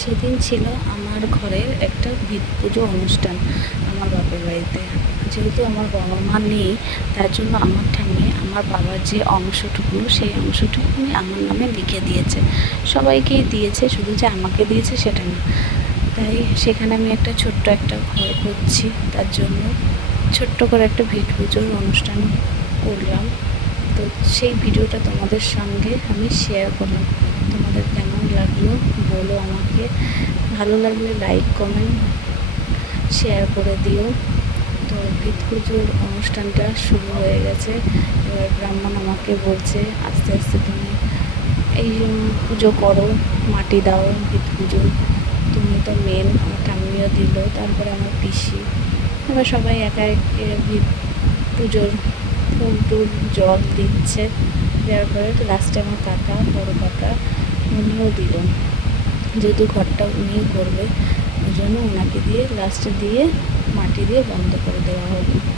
সেদিন ছিল আমার ঘরের একটা ভিত পুজো অনুষ্ঠান আমার বাপের বাড়িতে। যেহেতু আমার বাবা মা নেই, তার জন্য আমার ঠাম্মি আমার বাবার যে অংশটুকু সেই অংশটুকুনি আমার নামে লিখে দিয়েছে। সবাইকেই দিয়েছে, শুধু যে আমাকে দিয়েছে সেটা না। তাই সেখানে আমি একটা ছোট্ট একটা ঘর করছি, তার জন্য ছোট্ট করে একটা ভিত পুজোর অনুষ্ঠান করলাম। তো সেই ভিডিওটা তোমাদের সঙ্গে আমি শেয়ার করলাম। তোমাদের কেমন লাগলো বলো আমাকে। ভালো লাগলে লাইক কমেন্ট শেয়ার করে দিও। তো ভিত পুজোর অনুষ্ঠানটা শুরু হয়ে গেছে। এবার ব্রাহ্মণ আমাকে বলছে আস্তে আস্তে তুমি এই পুজো করো, মাটি দাও ভিত পুজো, তুমি তো মেন। আমার ঠাম্মিও দিল, তারপরে আমার পিসি, এবার সবাই একা একে ভিত পুজোর ফুল টুল জল দিচ্ছে। দেওয়ার পরে লাস্টে আমার কাকা, বড় কাকা, উনিও দিল। যেহেতু ঘরটা উনিই করবে, ওই জন্য ওনাকে দিয়ে লাস্টে দিয়ে মাটি দিয়ে বন্ধ করে দেওয়া হলো।